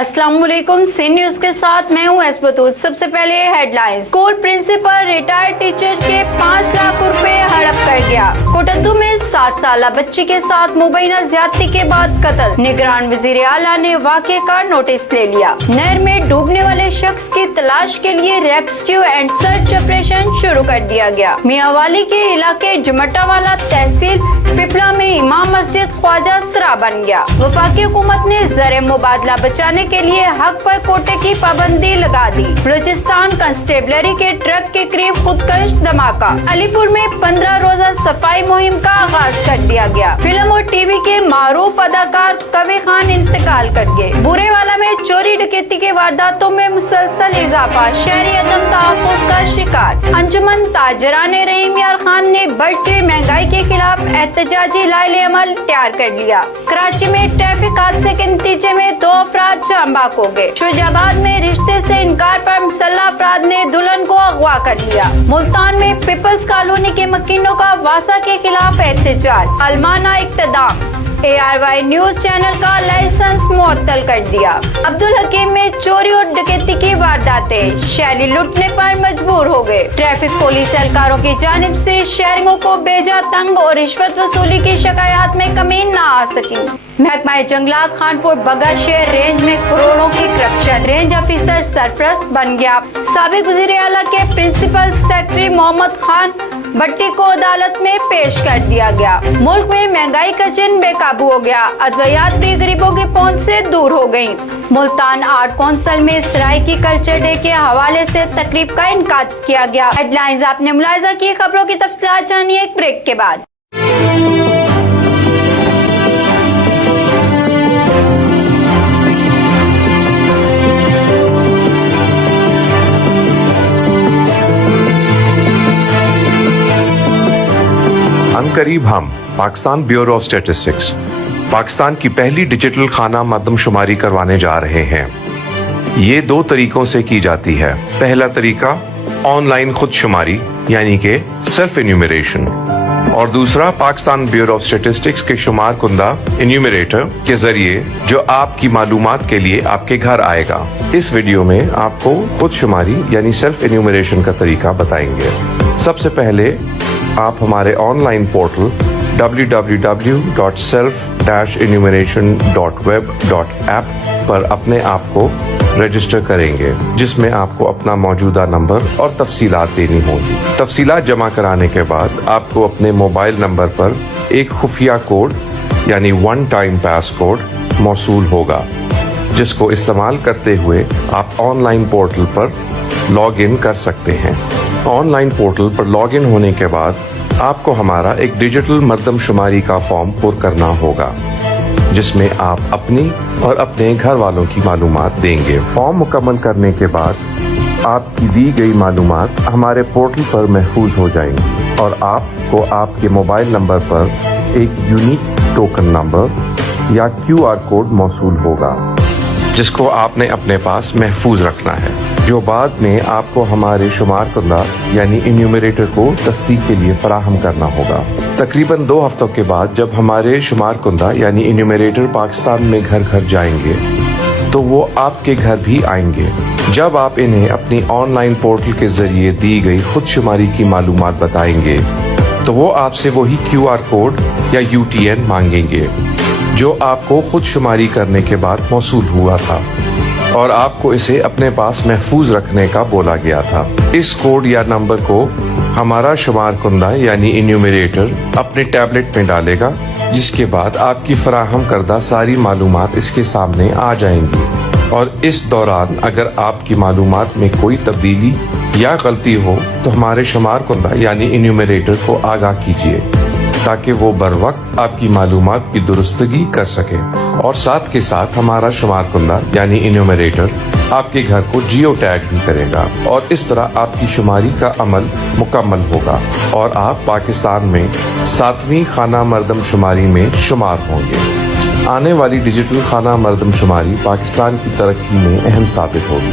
अस्सलाम वालेकुम। सी न्यूज के साथ मैं हूं एसबतूत। सबसे पहले headlines. School principal retired teacher के 5 लाख रुपए हड़प कर गया। कोटद्दू में 7 साल बच्ची के साथ मुबैना ज्यादती के बाद कत्ल। निगरान वजीर आला ने वाक़े का नोटिस ले लिया। नहर में डूबने वाले शख्स की तलाश के लिए रेस्क्यू एंड सर्च ऑपरेशन शुरू कर दिया गया। मियांवाली के इलाके जमटावाला तहसील पिपला में इमाम मस्जिद ख्वाजा सरा बन गया। वफाकी हुकूमत ने ज़र मुबादला बचाने के लिए हक पर कोटे की पाबंदी लगा दी। बलूचिस्तान कांस्टेबलरी के ट्रक के करीब खुदकश धमाका। अलीपुर में 15 रोजा सफाई मुहिम का आगाज कर दिया गया। फिल्म और टीवी के मारूफ अदाकार कवि खान इंतकाल कर गए। बुरेवाला में चोरी डकैती के वारदातों में मुसलसल इजाफा। शहरी अदम तहफ़्फ़ुज़ का शिकार। अंजुमन ताजरान रहीम यार खान ने बढ़ती महंगाई के खिलाफ एहतजाजी लाइले अमल तैयार कर लिया। कराची में ट्रैफिक हादसे के नतीजे में 2 अफराद जामबाग हो गए। शुजाबाद में रिश्ते से इनकार पर मुसल्लह अफराद ने दुल्हन को अगवा कर लिया। मुल्तान में पीपल्स कॉलोनी के मकीनों का वासा के खिलाफ एहतजाज। आलमाना इक़्तिदाम। ARY न्यूज चैनल का लाइसेंस मुअत्तल कर दिया। अब्दुल हकीम में चोरी और डकैती की वारदातें। शहरी लुटने पर मजबूर हो गए। ट्रैफिक पुलिस एहलकारों की जानिब से शहरियों को बेजा तंग और रिश्वत वसूली की शिकायत में कमी न आ सकी। महकमा जंगलात खानपुर बगा शेर रेंज में करोड़ों की करप्शन। रेंज ऑफिसर सरप्रस्त बन गया। साबिक वजीर आला के प्रिंसिपल सेक्रेटरी मोहम्मद खान भट्टी को अदालत में पेश कर दिया गया। मुल्क में महंगाई का चिन्ह बेकाबू हो गया। अद्वियात भी गरीबों की पहुंच से दूर हो गयी। मुल्तान आर्ट कौंसिल में सराइकी कल्चर डे के हवाले से तकरीब का इनकाद किया गया। हेडलाइंस आपने मुलाहिजा की। खबरों की तफसीलात जानिए एक ब्रेक के बाद। अनकरीब हम Pakistan bureau of statistics Pakistan की पहली डिजिटल खाना मरदमशुमारी करवाने जा रहे हैं। ये 2 तरीकों से की जाती है। पहला तरीका ऑनलाइन खुदशुमारी यानी कि सेल्फ इन्यूमरेशन, और दूसरा पाकिस्तान ब्यूरो ऑफ स्टैटिस्टिक्स के शुमार कुंदा इन्यूमरेटर के जरिए जो आपकी मालूमात के लिए आपके घर आएगा। इस वीडियो में आपको खुदशुमारी यानी सेल्फ इन्यूमरेशन का तरीका बताएंगे। सबसे पहले आप हमारे ऑनलाइन पोर्टल www.self-enumeration.web.app पर अपने आप को रजिस्टर करेंगे, जिसमें आपको अपना मौजूदा नंबर और तफसीलात देनी होगी। तफसीलात जमा कराने के बाद आपको अपने मोबाइल नंबर पर एक खुफिया कोड यानी 1 टाइम पास कोड मौसूल होगा, जिसको इस्तेमाल करते हुए आप ऑनलाइन पोर्टल पर लॉग इन कर सकते हैं। ऑनलाइन पोर्टल पर लॉग इन होने के बाद आपको हमारा एक डिजिटल मरदमशुमारी का फॉर्म पुर करना होगा, जिसमें आप अपनी और अपने घर वालों की मालूमात देंगे। फॉर्म मुकम्मल करने के बाद आपकी दी गई मालूमात हमारे पोर्टल पर महफूज हो जाएंगी और आपको आपके मोबाइल नंबर पर एक यूनिक टोकन नंबर या QR कोड मौसूल होगा, जिसको आपने अपने पास महफूज रखना है, जो बाद में आपको हमारे शुमार कुंदा यानी इन्यूमरेटर को तस्दीक के लिए फराहम करना होगा। तकरीबन 2 हफ्तों के बाद जब हमारे शुमार कुंदा यानी इन्यूमरेटर पाकिस्तान में घर घर जाएंगे, तो वो आपके घर भी आएंगे। जब आप इन्हें अपनी ऑनलाइन पोर्टल के जरिए दी गई खुदशुमारी की मालूमात बताएंगे, तो वो आपसे वही QR कोड या UTN मांगेंगे जो आपको खुदशुमारी करने के बाद मौसूल हुआ था और आपको इसे अपने पास महफूज रखने का बोला गया था। इस कोड या नंबर को हमारा शुमार कुंदा यानी इन्यूमरेटर अपने टैबलेट में डालेगा, जिसके बाद आपकी फराहम करदा सारी मालूमात इसके सामने आ जाएंगी, और इस दौरान अगर आपकी मालूमात में कोई तब्दीली या गलती हो तो हमारे शुमार कुंदा यानी इन्यूमरेटर को आगाह कीजिए, ताकि वो बर वक्त आपकी मालूमात की दुरुस्तगी कर सके। और साथ के साथ हमारा शुमार कुंदा यानी इन्यूमरेटर आपके घर को जियो टैग भी करेगा, और इस तरह आपकी शुमारी का अमल मुकम्मल होगा और आप पाकिस्तान में 7वीं खाना मरदमशुमारी में शुमार होंगे। आने वाली डिजिटल खाना मरदमशुमारी पाकिस्तान की तरक्की में अहम साबित होगी,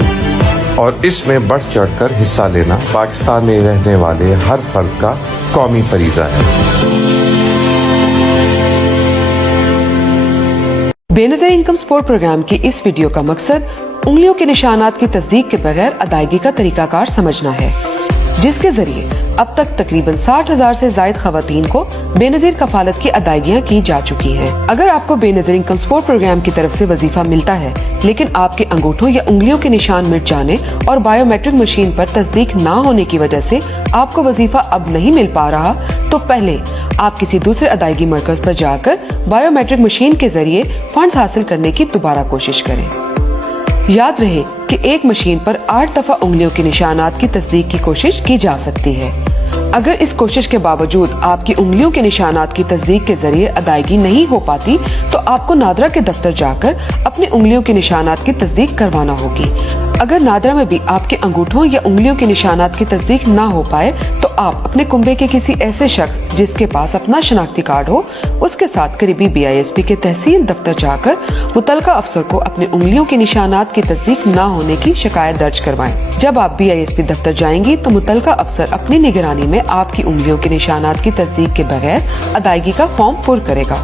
और इसमें बढ़ चढ़कर हिस्सा लेना पाकिस्तान में रहने वाले हर फर्द का कौमी फरीजा है। बेनज़ीर इनकम सपोर्ट प्रोग्राम की इस वीडियो का मकसद उंगलियों के निशानात की तस्दीक के बगैर अदायगी का तरीकाकार समझना है, जिसके जरिए अब तक तकरीबन 60,000 से ज्यादा खवातीन को बेनज़ीर कफालत की अदायगियाँ की जा चुकी हैं। अगर आपको बेनज़ीर इनकम सपोर्ट प्रोग्राम की तरफ से वजीफा मिलता है, लेकिन आपके अंगूठों या उंगलियों के निशान मिट जाने और बायोमेट्रिक मशीन पर तस्दीक ना होने की वजह से आपको वजीफा अब नहीं मिल पा रहा, तो पहले आप किसी दूसरे अदायगी मरकज पर जाकर बायोमेट्रिक मशीन के जरिए फंड्स हासिल करने की दोबारा कोशिश करें। याद रहे कि एक मशीन पर 8 दफा उंगलियों के निशानात की तस्दीक की कोशिश की जा सकती है। अगर इस कोशिश के बावजूद आपकी उंगलियों के निशानात की तस्दीक के जरिए अदायगी नहीं हो पाती, तो आपको नादरा के दफ्तर जाकर अपनी उंगलियों के निशानात की तस्दीक करवाना होगी। अगर नादरा में भी आपके अंगूठों या उंगलियों के निशानात की तस्दीक ना हो पाए, तो आप अपने कुंबे के किसी ऐसे शख्स जिसके पास अपना शनाख्ती कार्ड हो, उसके साथ करीबी BISP के तहसील दफ्तर जाकर मुतलका अफसर को अपने उंगलियों के निशानात की तस्दीक ना होने की शिकायत दर्ज करवाएं। जब आप BISP दफ्तर जाएंगी तो मुतलका अफसर अपनी निगरानी में आपकी उंगलियों के निशानात की तस्दीक के बगैर अदायगी का फॉर्म पुर करेगा।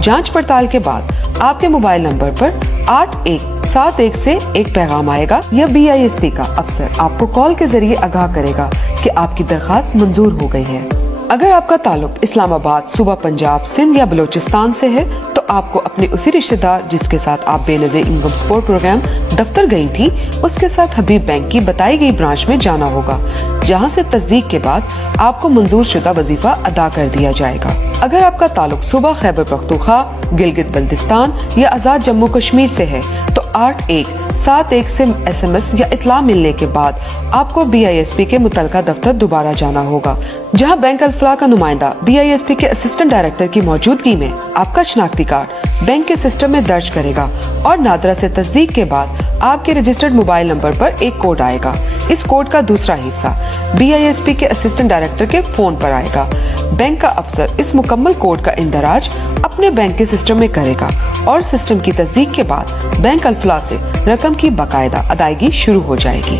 जांच पड़ताल के बाद आपके मोबाइल नंबर पर 8171 से एक पैगाम आएगा या BISP का अफसर आपको कॉल के जरिए आगाह करेगा कि आपकी दरखास्त मंजूर हो गई है। अगर आपका ताल्लुक इस्लामाबाद, सूबा पंजाब, सिंध या बलोचिस्तान से है, तो आपको अपने उसी रिश्तेदार जिसके साथ आप बेनज़ीर इनकम सपोर्ट प्रोग्राम दफ्तर गई थी, उसके साथ हबीब बैंक की बताई गई ब्रांच में जाना होगा, जहां से तस्दीक के बाद आपको मंजूर शुदा वजीफा अदा कर दिया जाएगा। अगर आपका ताल्लुक सूबा खैबर पख्तूनख्वा, गिलगित बल्तिस्तान या आजाद जम्मू कश्मीर से है, तो 8171 से SMS या इतला मिलने के बाद आपको BISP के मुतलका दफ्तर दोबारा जाना होगा, जहां बैंक अल्फला का नुमाइंदा BISP के असिस्टेंट डायरेक्टर की मौजूदगी में आपका शनाख्ती कार्ड बैंक के सिस्टम में दर्ज करेगा और नादरा से तस्दीक के बाद आपके रजिस्टर्ड मोबाइल नंबर पर एक कोड आएगा। इस कोड का दूसरा हिस्सा BISP के असिस्टेंट डायरेक्टर के फोन पर आएगा। बैंक का अफसर इस मुकम्मल कोड का इंदराज अपने बैंक के सिस्टम में करेगा और सिस्टम की तस्दीक के बाद बैंक अल्फला से रकम की बाकायदा अदायगी शुरू हो जाएगी।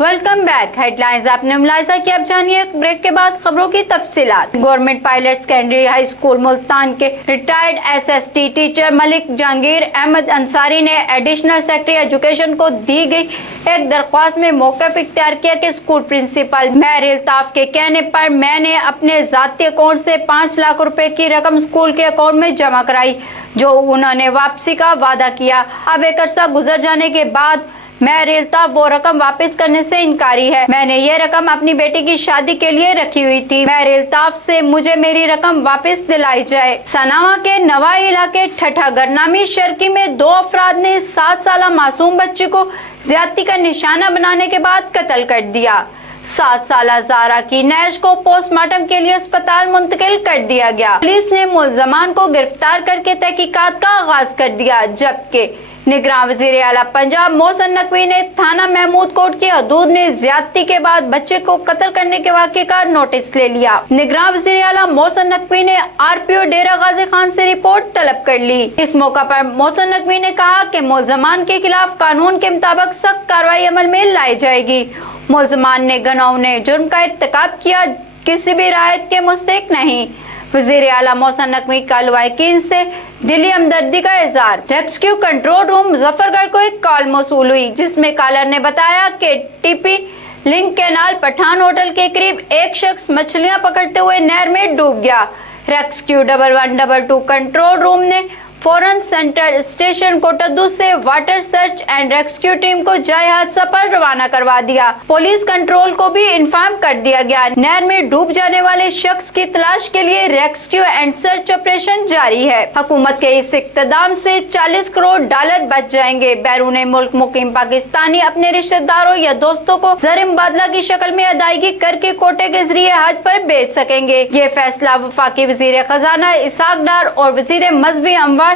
Welcome back. हेडलाइंस आपने मुलाहिजा किया, अब जानिए ब्रेक के बाद खबरों की तफसीलात। Government pilot secondary high school Multan के retired SST teacher Malik Jahangir Ahmad Ansari ने एडिशनल सेक्रेटरी एजुकेशन को दी गई एक दरख्वास्त में मौक़िफ़ इख्तियार किया कि स्कूल प्रिंसिपल महर अल्ताफ के कहने पर मैंने अपने ज़ाती अकाउंट से 5 लाख रुपए की रकम स्कूल के अकाउंट में जमा कराई, जो उन्होंने वापसी का वादा किया। अब एक अरसा गुजर जाने के बाद महर अल्ताफ वो रकम वापस करने से इनकारी है। मैंने ये रकम अपनी बेटी की शादी के लिए रखी हुई थी। महर अल्ताफ से मुझे मेरी रकम वापस दिलाई जाए। सनावा के नवाई इलाके ठठागर नामी शर्की में 2 अफराद ने 7 साला मासूम बच्ची को ज्यादती का निशाना बनाने के बाद कत्ल कर दिया। 7 साला ज़ारा की नैश को पोस्टमार्टम के लिए अस्पताल मुंतकिल कर दिया गया। पुलिस ने मुलजमान को गिरफ्तार करके तहकीकात का आगाज कर दिया, जबकि निगरान वज़ीर आला पंजाब मोहसिन नकवी ने थाना महमूद कोट की हदूद में ज्यादती के बाद बच्चे को कत्ल करने के वाक़े का नोटिस ले लिया। निगरान वज़ीर आला मोहसिन नकवी ने RPO डेरा गाजी खान से रिपोर्ट तलब कर ली। इस मौका पर मोहसिन नकवी ने कहा कि मुलजमान के खिलाफ कानून के मुताबिक सख्त कार्रवाई अमल में लाई जाएगी। मुलजमान ने घिनौने जुर्म का इर्तिकाब किया, किसी भी राहत के मुस्तहिक नहीं। वज़ीर आला मोहसिन नकवी का लवाकिन से दिली हमदर्दी का इजहार। रेस्क्यू कंट्रोल रूम मुजफ्फरगढ़ को एक कॉल मौसूल हुई, जिसमें कॉलर ने बताया कि TP link canal Pathan hotel के करीब एक शख्स मछलियां पकड़ते हुए नहर में डूब गया। रेस्क्यू 1122 कंट्रोल रूम ने फौरन सेंट्रल स्टेशन कोटद्दू से water search and rescue team को जाए हादसा पर रवाना करवा दिया। पुलिस कंट्रोल को भी इन्फॉर्म कर दिया गया। नहर में डूब जाने वाले शख्स की तलाश के लिए रेस्क्यू एंड सर्च ऑपरेशन जारी है। हुकूमत के इस इक़्तिदाम से $40 करोड़ बच जाएंगे। बैरून मुल्क मुकीम पाकिस्तानी अपने रिश्तेदारों या दोस्तों को ज़र मुबादला की शक्ल में अदायगी करके कोटे के जरिए हज पर भेज सकेंगे। ये फैसला वफाकी वज़ीर खजाना इसहाक डार और वज़ीर मज़हबी अमवार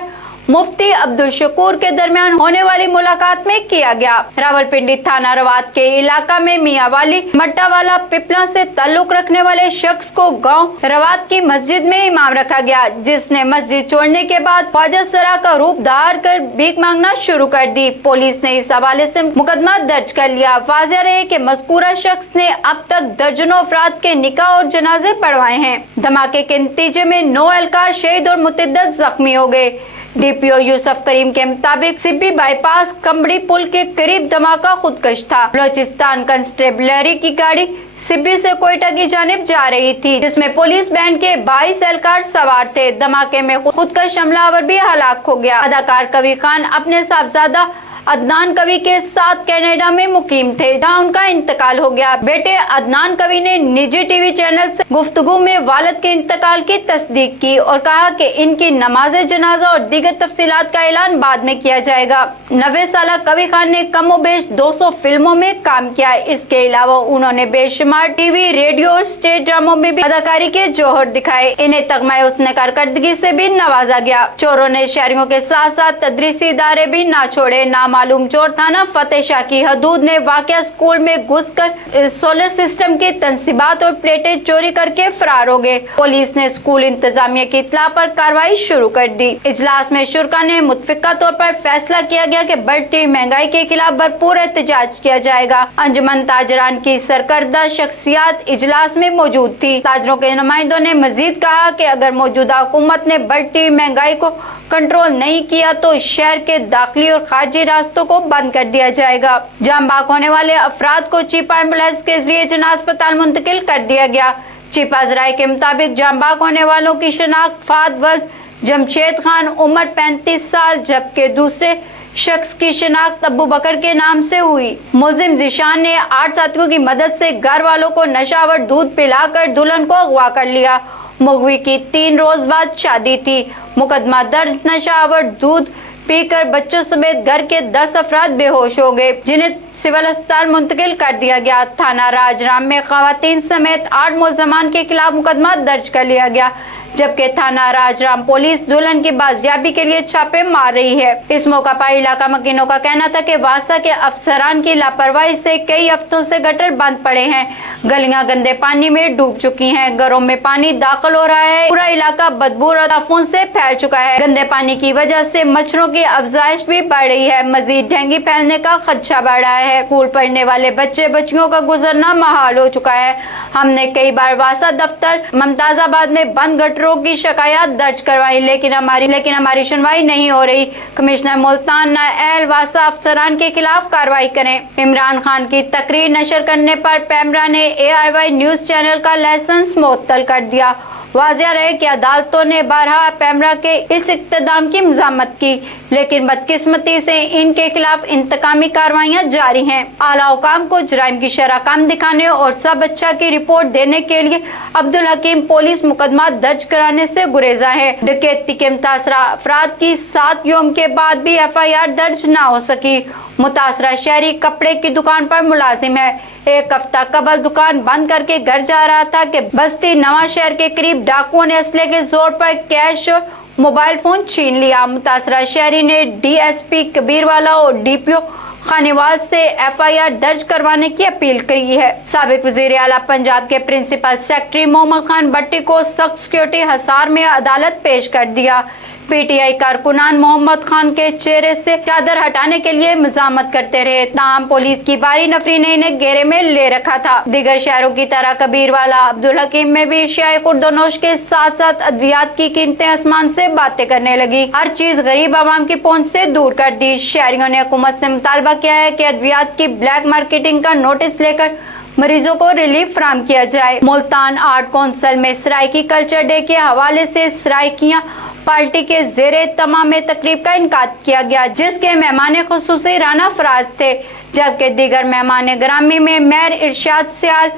मुफ्ती अब्दुल शकूर के दरमियान होने वाली मुलाकात में किया गया। रावलपिंडी थाना रवात के इलाका में मियांवाली मट्टावाला पिपला से ताल्लुक रखने वाले शख्स को गांव रवात की मस्जिद में इमाम रखा गया, जिसने मस्जिद छोड़ने के बाद ख्वाजा सरा का रूप धार कर भीख मांगना शुरू कर दी। पुलिस ने इस हवाले से मुकदमा दर्ज कर लिया। वाज़ेह रहे कि मज़कूरा शख्स ने अब तक दर्जनों अफराद के निकाह और जनाजे पढ़वाए हैं। धमाके के नतीजे में 9 एहलकार शहीद और मुतअद्दिद जख्मी हो गए। डीपीओ यूसुफ करीम के मुताबिक सिब्बी बाईपास कंबड़ी पुल के करीब धमाका खुदकश था। बलोचिस्तान कंस्टेबलरी की गाड़ी सिब्बी से कोयटा की जानिब जा रही थी, जिसमें पुलिस बैंड के 22 एहलकार सवार थे। धमाके में खुदकश हमलावर भी हलाक हो गया। अदाकार कवी खान अपने साहबजादा अदनान कवि के साथ कनाडा में मुकीम थे, जहां उनका इंतकाल हो गया। बेटे अदनान कवि ने निजी टीवी चैनल से गुफ्तगू में वालिद के इंतकाल की तस्दीक की और कहा कि इनकी नमाज जनाजा और दीगर तफसीलात का ऐलान बाद में किया जाएगा। 90 साल कवि खान ने कमोबेश 200 फिल्मों में काम किया। इसके अलावा उन्होंने बेशुमार टीवी, रेडियो और स्टेज ड्रामों में भी अदाकारी के जौहर दिखाए। इन्हें तगमा हुस्न कारकर्दगी से भी नवाजा गया। चोरों ने शहरियों के साथ साथ तदरीसी इदारे भी ना छोड़े। मालूम चोर थाना फतेह शाह की हदूद में वाक़या स्कूल में घुसकर सोलर सिस्टम की तंसीबात और प्लेटें चोरी करके फरार हो गए। पुलिस ने स्कूल इंतजामिया की इत्तला पर कार्रवाई शुरू कर दी। इजलास में शुरा ने मुतफिका तौर पर फैसला किया गया कि बढ़ती महंगाई के खिलाफ भरपूर एहतजाज किया जाएगा। अंजुमन ताजरान की सरकर्दा शख्सियात इजलास में मौजूद थी। ताजरों के नुमाइंदों ने मजीद कहा कि अगर मौजूदा हुकूमत ने बढ़ती महंगाई को कंट्रोल नहीं किया तो शहर के दाखिली और खारजी रास्तों को बंद कर दिया जाएगा। जाम बाग होने वाले अफराद को चीपा एम्बुलेंस के जरिए जना अस्पताल मुंतकिल कर दिया गया। चीपा जराये के मुताबिक जाम बाग होने वालों की शनाख्त फाद वल्द जमशेद खान उम्र 35 साल जबकि दूसरे शख्स की शनाख्त अबू बकर के नाम से हुई। मुलजिम जिशान ने 8 साथियों की मदद से घर वालों को नशावर दूध पिलाकर दुल्हन को अगवा कर लिया। मुगवी की 3 रोज बाद शादी थी। मुकदमा दर्ज, नशावर दूध पीकर बच्चों समेत घर के 10 अफराद बेहोश हो गए, जिन्हें सिविल अस्पताल मुंतकिल कर दिया गया। थाना राजराम में खवातीन समेत 8 मुलजमान के खिलाफ मुकदमा दर्ज कर लिया गया, जबकि थाना राजराम पुलिस दुल्हन की बाजियाबी के लिए छापे मार रही है। इस मौका पर इलाका मकीनों का कहना था कि वासा के अफसरान की लापरवाही से कई हफ्तों से गटर बंद पड़े हैं, गलियां गंदे पानी में डूब चुकी हैं, घरों में पानी दाखिल हो रहा है, पूरा इलाका बदबू और ताफून से फैल चुका है। गंदे पानी की वजह से मच्छरों की अफजाइश भी बढ़ रही है, मजीद डेंगू फैलने का खदशा बढ़ रहा है। स्कूल पढ़ने वाले बच्चे बच्चियों का गुजरना महाल हो चुका है। हमने कई बार वासा दफ्तर मुमताजाबाद में बंद गटरों की शिकायत दर्ज करवाई, लेकिन हमारी सुनवाई नहीं हो रही। कमिश्नर मुल्तान नाअहल वासा अफसरान के खिलाफ कार्रवाई करें। इमरान खान की तकरीर नशर करने पर पैमरा ने ARY न्यूज चैनल का लाइसेंस मुअत्तल कर दिया। वाज़ेह रहे कि अदालतों ने बारहा पैमरा के इस इक़्तिदाम की मज़म्मत की, लेकिन बदकिस्मती से इनके खिलाफ इंतकामी कार्रवाइयाँ जारी हैं। आला हुकाम को जराइम की शरह कम दिखाने और सब अच्छा की रिपोर्ट देने के लिए अब्दुल हकीम पुलिस मुकदमा दर्ज कराने से गुरेजा है। डकैती के मुतासरा अफराद की 7 यौम के बाद भी FIR दर्ज न हो सकी। मुतासरा शहरी कपड़े की दुकान पर मुलाजिम है। 1 हफ्ता कबल दुकान बंद करके घर जा रहा था कि बस्ती नवा शहर के करीब डाकुओं ने असले के जोर पर कैश और मोबाइल फोन छीन लिया। मुतासरा शहरी ने DSP कबीरवाला और DPO खानेवाल से FIR दर्ज करवाने की अपील की है। साबिक वजीर आला पंजाब के प्रिंसिपल सेक्रेटरी मोहम्मद खान भट्टी को सख्त सिक्योरिटी हिसार में अदालत पेश कर दिया। PTI कारकुनान मोहम्मद खान के चेहरे से चादर हटाने के लिए मजामत करते रहे, ताहम पुलिस की भारी नफरी ने इन्हें घेरे में ले रखा था। दीगर शहरों की तरह कबीरवाला अब्दुल हकीम में भी शाय खुर्दनोश के साथ साथ अद्वियात की कीमतें आसमान से बातें करने लगी। हर चीज गरीब आवाम की पहुंच से दूर कर दी। शहरियों ने हुकूमत से मुतालबा किया है कि अद्वियात की ब्लैक मार्केटिंग का नोटिस लेकर मरीजों को रिलीफ फराहम किया जाए। मुल्तान आर्ट कौंसिल में सराइकी कल्चर डे के हवाले से सराइकियां पार्टी के ज़ेरे तमाम तकरीब का इनकाद किया गया, जिसके मेहमान खुसूसी राना फराज थे, जबकि दीगर मेहमान ग्रामी में मेयर इरशाद सियाल,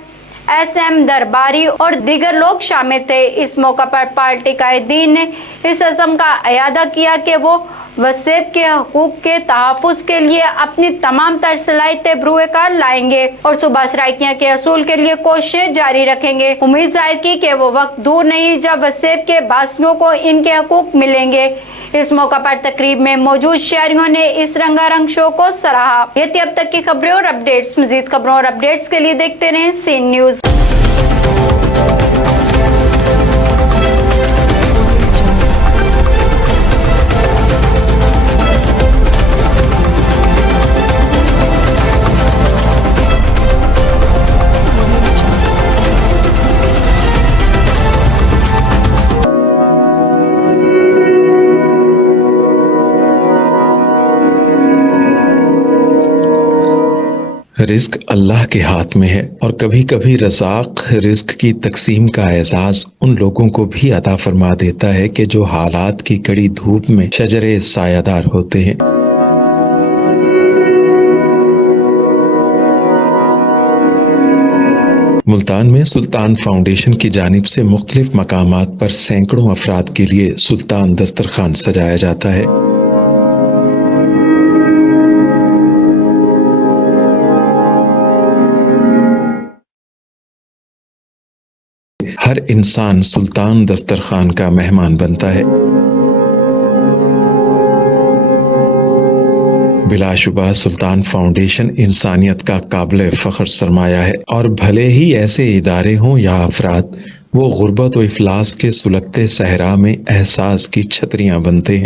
SM दरबारी और दीगर लोग शामिल थे। इस मौका पर पार्टी कायदीन ने इस अज़म का अयादा किया कि वो वसेब के हकूक के तहफ़्फ़ुज़ के लिए अपनी तमाम तर सलाहियतें बरूए कार लाएंगे और सुबह सराइकियाँ के असूल के लिए कोशिशें जारी रखेंगे। उम्मीद जाहिर की कि वो वक्त दूर नहीं जब वसेब के बासियों को इनके हकूक मिलेंगे। इस मौका पर तकरीब में मौजूद शहरियों ने इस रंगारंग शो को सराहा। ये थी अब तक की खबरें और अपडेट्स। मजीद खबरों और अपडेट्स के लिए देखते रहें सीन न्यूज। रिस्क अल्लाह के हाथ में है और कभी कभी रज़ाक रिस्क की तकसीम का एहसास उन लोगों को भी अता फरमा देता है कि जो हालात की कड़ी धूप में शजरे सायादार होते हैं। मुल्तान में सुल्तान फाउंडेशन की जानिब से मुख्तलिफ मकामात पर सैकड़ों अफराद के लिए सुल्तान दस्तरखान सजाया जाता है। हर इंसान सुल्तान दस्तरखान का मेहमान बनता है। बिलाशुबा सुल्तान फाउंडेशन इंसानियत का काबिल फख्र सरमाया है और भले ही ऐसे इदारे हों या अफराद, वो गुर्बत व इफलास के सुलगते सहरा में एहसास की छतरियां बनते हैं।